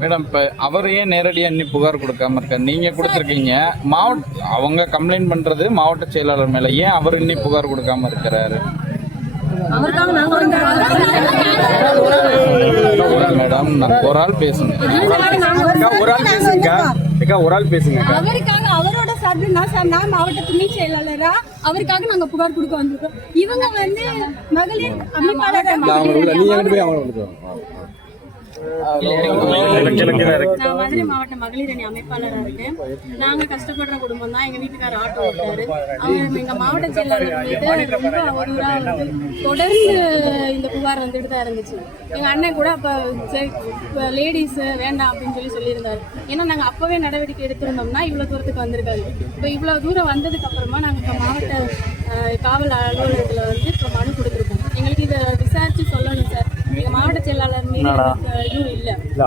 Madam, இப்போ அவர் ஏன் நேரடியாக இன்னும் புகார் கொடுக்காம இருக்காரு? நீங்கள் கொடுத்துருக்கீங்க. அவங்க கம்ப்ளைண்ட் பண்ணுறது மாவட்ட செயலாளர் மேலே, ஏன் அவர் இன்னும் புகார் கொடுக்காம இருக்கிறாரு? மேடம், நான் ஒரு ஆள் பேசுங்க. அவரோட சார்பில் நான் மாவட்ட துணை செயலாளரா அவருக்காக நாங்க புகார் கொடுக்க வந்திருக்கோம். இவங்க வந்து மகளிர் அமைப்பாளர். நான் மதுரை மாவட்ட மகளிர் அணி அமைப்பாளராக இருக்கேன். நாங்க கஷ்டப்படுற குடும்பம் தான். எங்க வீட்டுக்காரர் ஆட்டோ ஓட்டாரு. அவங்க எங்க மாவட்ட செயலாளர் மீது ரொம்ப அவதூறா தொடர்ந்து இந்த புகார் வந்துட்டு தான் இருந்துச்சு. எங்க அண்ணன் கூட அப்ப லேடிஸ் வேண்டாம் அப்படின்னு சொல்லியிருந்தாரு. ஏன்னா நாங்க அப்பவே நடவடிக்கை எடுத்திருந்தோம்னா இவ்வளவு தூரத்துக்கு வந்திருக்காது. இப்ப இவ்வளவு தூரம் வந்ததுக்கு அப்புறமா நாங்க இப்ப மாவட்ட காவல் அலுவலகத்துல வந்து இப்ப மனு கொடுத்துருக்கோம். எங்களுக்கு இதை விசாரிச்சு சொல்லணும் சார். எங்க மாவட்ட செயலாளர் மீது இதுவும் இல்லை.